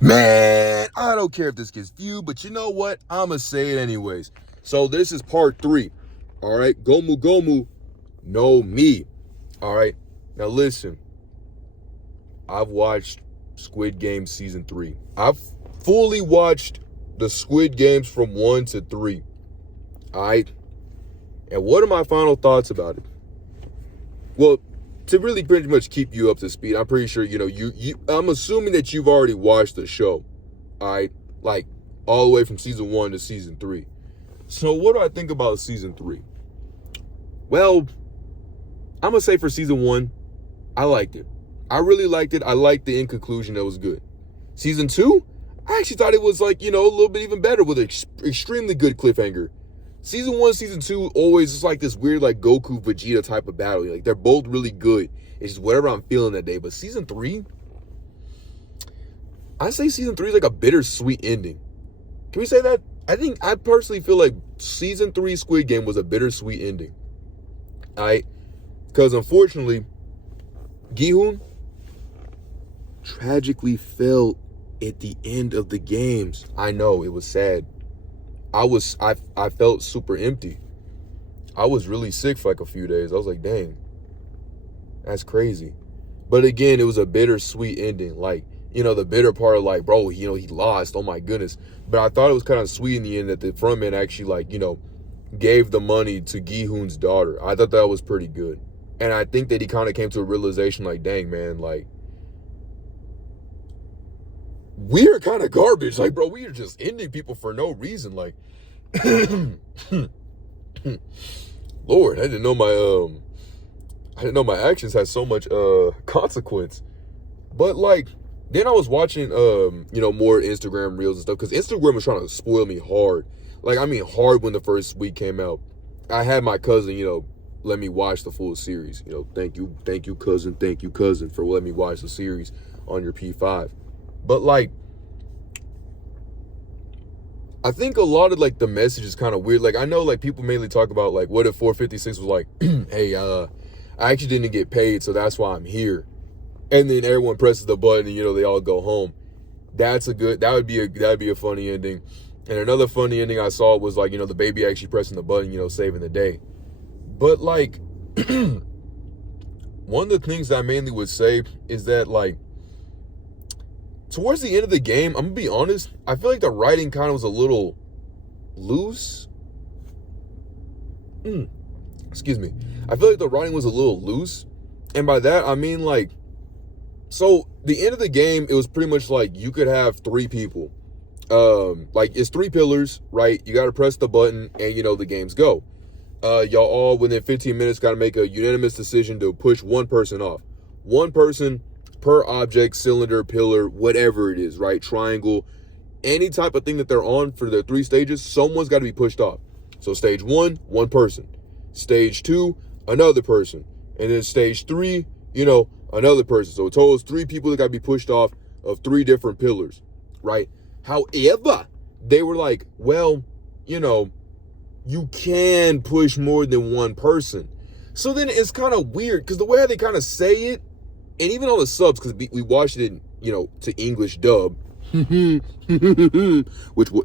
Man, I don't care if this gets viewed, but you know what? I'ma say it anyways. So this is part 3. All right, Gomu Gomu, no me. All right, now listen. I've watched Squid Game season 3. I've fully watched the Squid Games from 1 to 3. All right, and what are my final thoughts about it? Well, to really pretty much keep you up to speed, I'm pretty sure, you I'm assuming that you've already watched the show, all right? Like, all the way from season 1 to season 3. So what do I think about season 3? Well, I'm going to say for season 1, I liked it. I really liked it. I liked the end conclusion. That was good. Season 2, I actually thought it was like, a little bit even better with an extremely good cliffhanger. Season 1, season 2, always just like this weird like Goku Vegeta type of battle. Like they're both really good. It's just whatever I'm feeling that day. But season 3, I say season 3 is like a bittersweet ending. Can we say that? I personally feel like season 3 Squid Game was a bittersweet ending. Alright? Because unfortunately, Gi-hoon tragically fell at the end of the games. I know, it was sad. I felt super empty. I was really sick for like a few days. I was like, dang, that's crazy. But again, it was a bittersweet ending. Like, the bitter part of like, bro, he lost. Oh my goodness. But I thought it was kind of sweet in the end that the frontman actually like, gave the money to Gi-hoon's daughter. I thought that was pretty good. And I think that he kind of came to a realization like, dang, man, like, we are kind of garbage. Like, bro, we are just ending people for no reason. Like, Lord, I didn't know my actions had so much consequence. But like, then I was watching more Instagram reels and stuff because Instagram was trying to spoil me hard. Like, I mean hard when the first week came out. I had my cousin, let me watch the full series. Thank you, cousin, for letting me watch the series on your P5. But like, I think a lot of like the message is kind of weird. Like, I know like people mainly talk about like, what if 456 was like, hey, I actually didn't get paid, so that's why I'm here. And then everyone presses the button and they all go home. That would be a funny ending. And another funny ending I saw was like, the baby actually pressing the button, saving the day. But like, one of the things I mainly would say is that like, towards the end of the game, I'm gonna be honest, I feel like the writing kind of was a little loose. Excuse me. I feel like the writing was a little loose. And by that, I mean like, so the end of the game, it was pretty much like you could have 3 people. Like it's 3 pillars, right? You got to press the button and the games go. Y'all all within 15 minutes got to make a unanimous decision to push one person off. One person per object, cylinder, pillar, whatever it is, right? Triangle, any type of thing that they're on for their 3 stages, someone's got to be pushed off. So stage 1, one person. Stage 2, another person. And then stage 3, another person. So a total is 3 people that got to be pushed off of 3 different pillars, right? However, they were like, well, you can push more than one person. So then it's kind of weird because the way they kind of say it, and even on the subs, because we watched it in, to English dub, which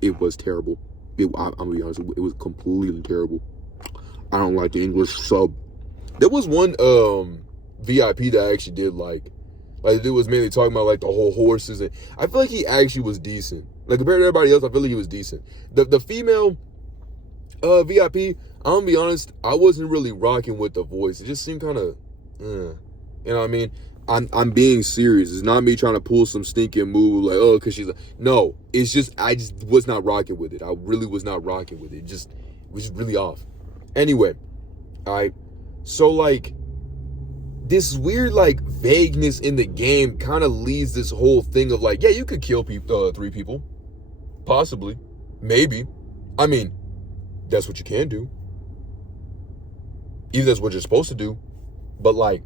it was terrible. I'm going to be honest, it was completely terrible. I don't like the English sub. There was one VIP that I actually did like the dude was mainly talking about like the whole horses, and I feel like he actually was decent. Like compared to everybody else, I feel like he was decent. The female VIP, I'm going to be honest, I wasn't really rocking with the voice. It just seemed kind of, you know what I mean? I'm being serious. It's not me trying to pull some stinking move like, oh, because she's like, no, it's just, I just was not rocking with it. I really was not rocking with it. It was just really off. Anyway, all right. So like, this weird like vagueness in the game kind of leads this whole thing of like, yeah, you could kill 3 people. Possibly. Maybe. I mean, that's what you can do. Either that's what you're supposed to do. But like,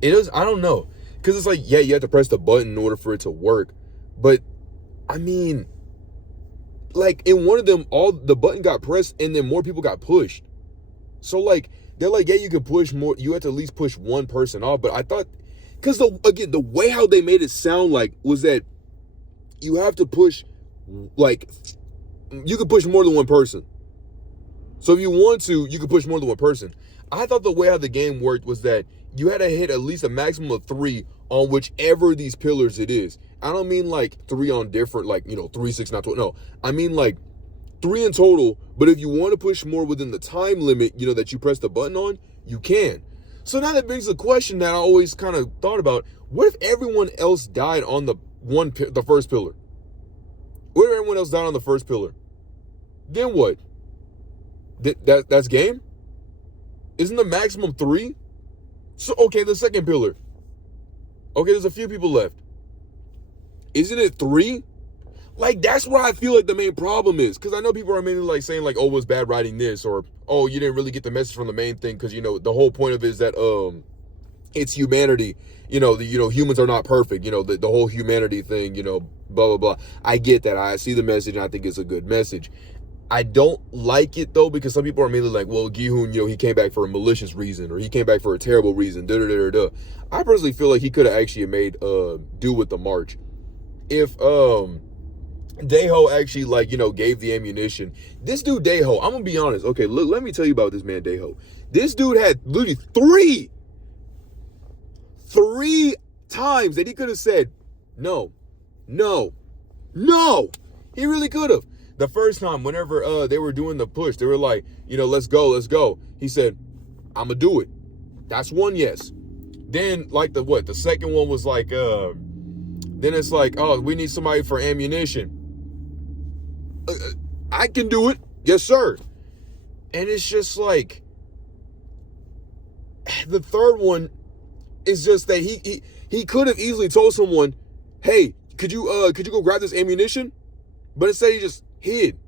it is, I don't know. Because it's like, yeah, you have to press the button in order for it to work. But, I mean, like, in one of them, the button got pressed and then more people got pushed. So, like, they're like, yeah, you could push more. You have to at least push one person off. But I thought, because the way how they made it sound like was that you have to push, like, you could push more than one person. So if you want to, you could push more than one person. I thought the way how the game worked was that you had to hit at least a maximum of 3 on whichever of these pillars it is. I don't mean like 3 on different, like, 3, 6, not 12. No, I mean like 3 in total. But if you want to push more within the time limit, that you press the button on, you can. So now that brings the question that I always kind of thought about. What if everyone else died on the first pillar? What if everyone else died on the first pillar? Then what? That's game? Isn't the maximum 3? So, okay, the second pillar. Okay, there's a few people left. Isn't it 3? Like, that's where I feel like the main problem is. Because I know people are mainly like saying like, oh, it was bad writing this. Or, oh, you didn't really get the message from the main thing. Because, the whole point of it is that it's humanity. Humans are not perfect. The whole humanity thing, blah, blah, blah. I get that. I see the message and I think it's a good message. I don't like it, though, because some people are mainly like, well, Gi-hoon, he came back for a malicious reason, or he came back for a terrible reason, da-da-da-da-da. I personally feel like he could have actually made do with the march. If Daeho actually, like, gave the ammunition. This dude, Daeho, I'm going to be honest. Okay, look, let me tell you about this man, Daeho. This dude had literally three times that he could have said, no. He really could have. The first time, whenever they were doing the push, they were like, let's go. He said, I'm going to do it. That's one yes. Then, like, the second one was like, then it's like, oh, we need somebody for ammunition. I can do it. Yes, sir. And it's just like, the third one is just that he could have easily told someone, hey, could you go grab this ammunition? But instead he just hid.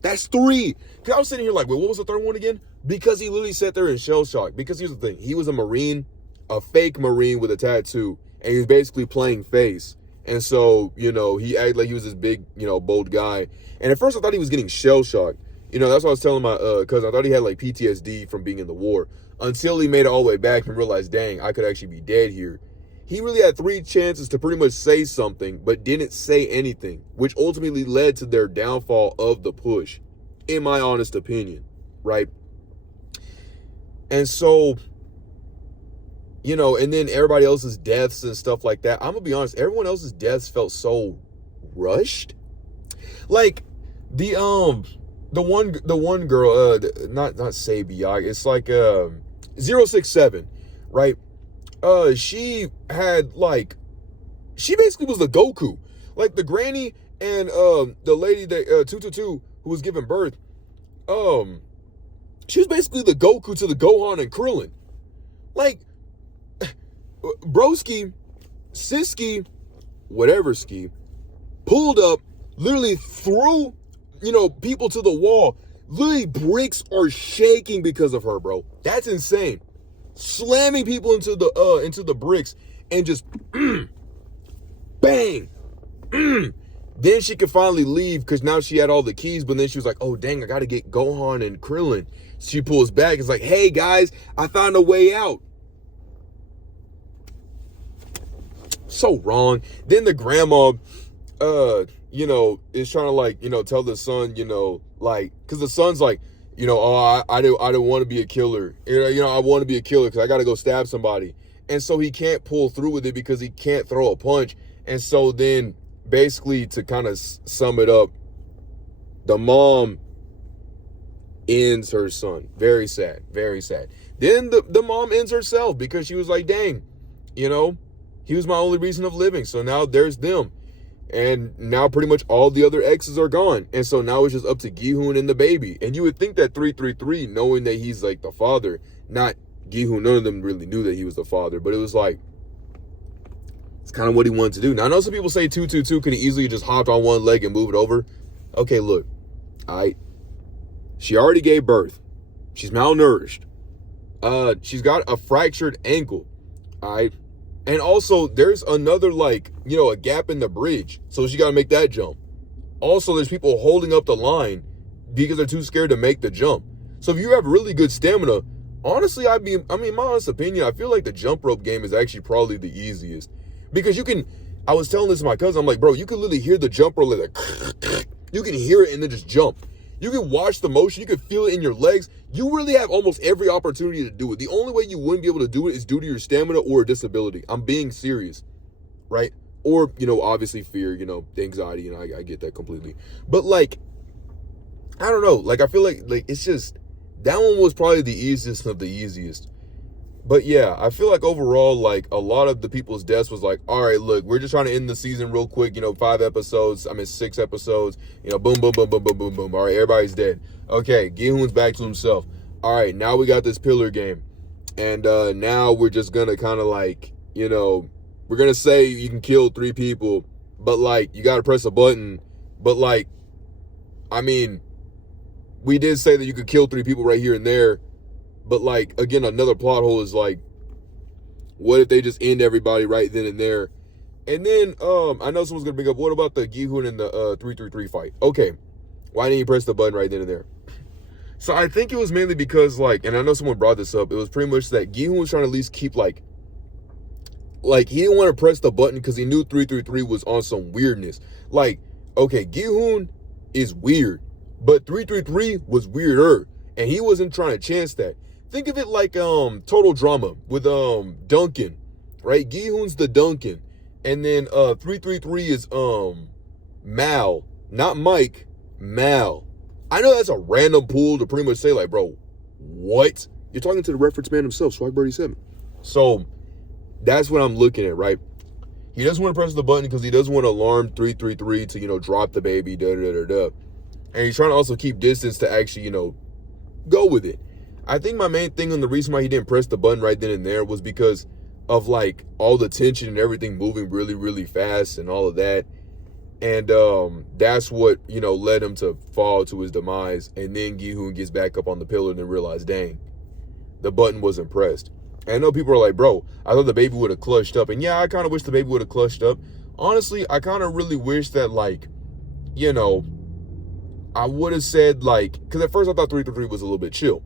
That's 3. Because I was sitting here like, wait, what was the third one again? Because he literally sat there in shell shock. Because here's the thing. He was a Marine, a fake Marine with a tattoo. And he was basically playing face. And so, he acted like he was this big, bold guy. And at first I thought he was getting shell shocked. That's what I was telling my cousin. I thought he had like PTSD from being in the war. Until he made it all the way back and realized, dang, I could actually be dead here. He really had 3 chances to pretty much say something, but didn't say anything, which ultimately led to their downfall of the push, in my honest opinion, right? And so, and then everybody else's deaths and stuff like that. I'm gonna be honest, everyone else's deaths felt so rushed. Like the one girl, not Sabiag, it's like 067, right? She had like, she basically was the Goku. Like the granny and the lady that 222 who was giving birth, she was basically the Goku to the Gohan and Krillin. Like, broski, Siski, whatever ski, pulled up, literally threw, people to the wall. Literally bricks are shaking because of her, bro. That's insane. Slamming people into the bricks and just bang. Then she could finally leave because now she had all the keys, but then she was like, oh dang, I gotta get Gohan and Krillin. She pulls back, it's like, hey guys, I found a way out. So wrong. Then the grandma is trying to like, tell the son, like, because the son's like, I don't want to be a killer. I want to be a killer because I got to go stab somebody. And so he can't pull through with it because he can't throw a punch. And so then basically to kind of sum it up, the mom ends her son. Very sad, very sad. Then the mom ends herself because she was like, dang, he was my only reason of living. So now there's them. And now pretty much all the other exes are gone. And so now it's just up to Gi-hoon and the baby. And you would think that 333, knowing that he's like the father, not Gi-hoon, none of them really knew that he was the father. But it was like, it's kind of what he wanted to do. Now I know some people say 222 could easily just hop on one leg and move it over. Okay, look. She already gave birth. She's malnourished. She's got a fractured ankle. And also, there's another, like, a gap in the bridge. So she got to make that jump. Also, there's people holding up the line because they're too scared to make the jump. So if you have really good stamina, honestly, my honest opinion, I feel like the jump rope game is actually probably the easiest. Because I was telling this to my cousin, I'm like, bro, you can literally hear the jump rope like you can hear it and then just jump. You can watch the motion, you can feel it in your legs. You really have almost every opportunity to do it. The only way you wouldn't be able to do it is due to your stamina or a disability. I'm being serious, right? Or, obviously fear, anxiety, I get that completely. But like, I don't know, like I feel like it's just, that one was probably the easiest of the easiest. But yeah, I feel like overall, like a lot of the people's deaths was like, all right, look, we're just trying to end the season real quick, 6 episodes, boom, boom, boom, boom, boom, boom, boom. All right, everybody's dead. Okay, Gi-hoon's back to himself. All right, now we got this pillar game. And now we're just gonna kind of like, we're gonna say you can kill 3 people, but like, you gotta press a button. But like, I mean, we did say that you could kill 3 people right here and there. But like, again, another plot hole is like, what if they just end everybody right then and there? And then, I know someone's gonna bring up, what about the Gi-hoon and the 333 fight? Okay, why didn't you press the button right then and there? So I think it was mainly because like, and I know someone brought this up, it was pretty much that Gi-hoon was trying to at least keep like he didn't want to press the button because he knew 333 was on some weirdness. Like, okay, Gi-hoon is weird, but 333 was weirder, and he wasn't trying to chance that. Think of it like Total Drama with Duncan, right? Gi-hoon's the Duncan, and then 333 is Mal, not Mike, Mal. I know that's a random pool to pretty much say like, bro, what? You're talking to the reference man himself, SwaggBird7. So that's what I'm looking at, right? He doesn't want to press the button because he doesn't want to alarm 333 to drop the baby, and he's trying to also keep distance to actually go with it. I think my main thing and the reason why he didn't press the button right then and there was because of like all the tension and everything moving really, really fast and all of that. And that's what, led him to fall to his demise. And then Gi-hoon gets back up on the pillar and then realized, dang, the button wasn't pressed. And I know people are like, bro, I thought the baby would have clutched up. And yeah, I kind of wish the baby would have clutched up. Honestly, I kind of really wish that like, I would have said like, because at first I thought 333 was a little bit chill.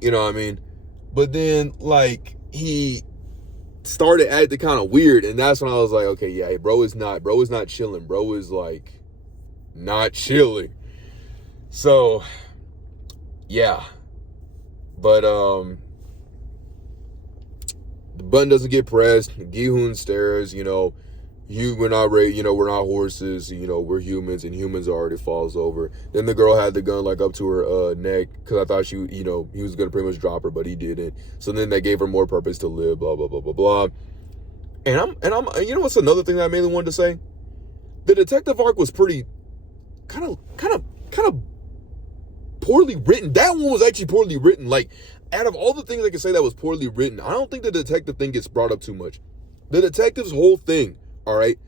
You know what I mean? But then, like, he started acting kind of weird, and that's when I was like, okay, yeah, bro is not chilling. Bro is, like, not chilling. So, yeah. But, the button doesn't get pressed. Gi-hoon stares, we're not ready, we're not horses, we're humans, and humans already falls over. Then the girl had the gun like up to her neck because I thought he was gonna pretty much drop her, but he didn't. So then they gave her more purpose to live, blah blah blah blah blah. And I'm what's another thing that I mainly wanted to say? The detective arc was pretty kind of poorly written. That one was actually poorly written. Like, out of all the things I can say that was poorly written, I don't think the detective thing gets brought up too much. The detective's whole thing, all right,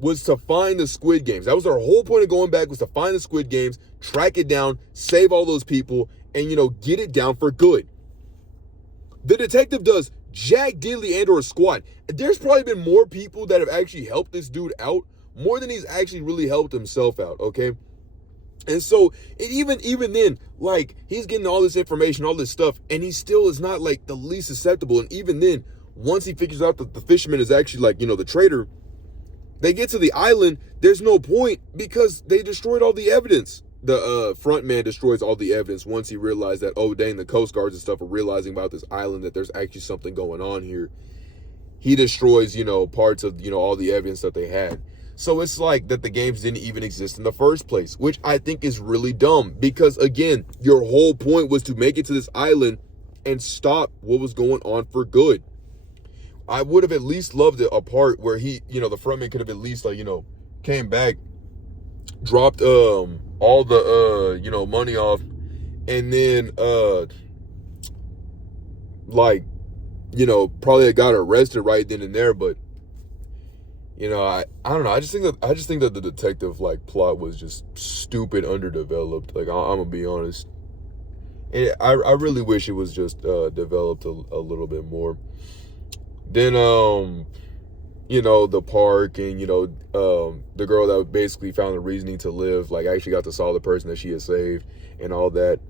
was to find the Squid Games. That was their whole point of going back, was to find the Squid Games, track it down, save all those people, and, get it down for good. The detective does jack diddly and or squat. There's probably been more people that have actually helped this dude out, more than he's actually really helped himself out, okay? And so, even then, like, he's getting all this information, all this stuff, and he still is not, like, the least susceptible. And even then, once he figures out that the fisherman is actually, like, the traitor, they get to the island, there's no point because they destroyed all the evidence. The front man destroys all the evidence once he realized that, oh, dang, the Coast Guards and stuff are realizing about this island, that there's actually something going on here. He destroys, parts of, all the evidence that they had. So it's like that the games didn't even exist in the first place, which I think is really dumb because, again, your whole point was to make it to this island and stop what was going on for good. I would have at least loved a part where he, the frontman could have at least, like, came back, dropped all the money off, and then probably got arrested right then and there. But I don't know. I just think that the detective like plot was just stupid, underdeveloped. Like, I'm gonna be honest. I really wish it was just developed a little bit more. Then the park and the girl that basically found the reasoning to live, like, actually got to saw the person that she had saved and all that.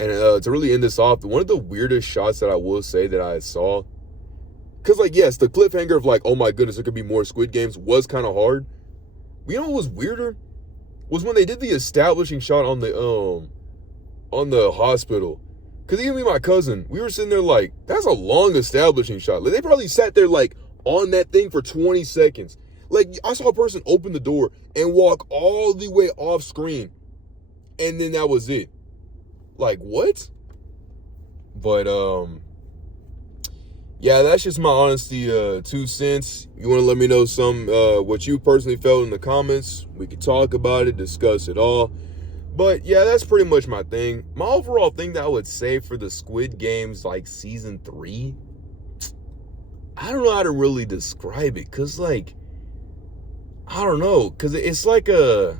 And to really end this off, one of the weirdest shots that I will say that I saw, because, like, yes, the cliffhanger of, like, oh my goodness, there could be more Squid Games was kind of hard. But you know what was weirder? Was when they did the establishing shot on the hospital. Because even me and my cousin, we were sitting there like, that's a long establishing shot. Like, they probably sat there, like, on that thing for 20 seconds. Like, I saw a person open the door and walk all the way off screen. And then that was it. Like, what? But, yeah, that's just my honesty, 2 cents. You want to let me know what you personally felt in the comments? We could talk about it, discuss it all. But, yeah, that's pretty much my thing. My overall thing that I would say for the Squid Games, like, Season 3, I don't know how to really describe it. Because, like, I don't know. Because it's like I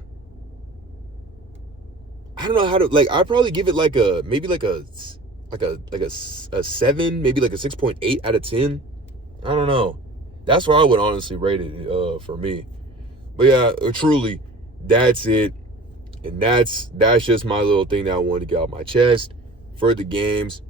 don't know how to, like, I'd probably give it like a 7, maybe like a 6.8 out of 10. I don't know. That's where I would honestly rate it for me. But yeah, truly, that's it. And that's just my little thing that I wanted to get off my chest for the games.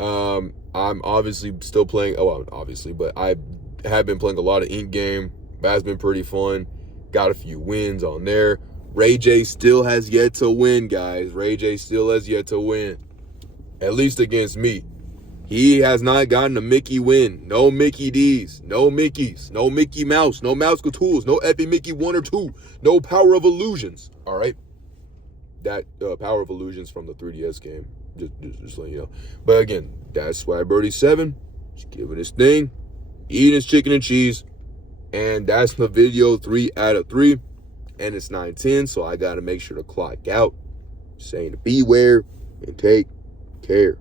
I'm obviously still playing, but I have been playing a lot of Ink Game. That's been pretty fun. Got a few wins on there. Ray J still has yet to win, guys. Ray J still has yet to win. At least against me. He has not gotten a Mickey win. No Mickey D's. No Mickeys. No Mickey Mouse. No Mouse Tools. No Epic Mickey 1 or 2. No Power of Illusions. All right? That Power of Illusions from the 3DS game. Just letting you know. But again, that's Swag Birdie 7. Just giving his thing. Eating his chicken and cheese. And that's the video 3 out of 3. And it's 9:10, so I got to make sure to clock out. Saying beware and take care.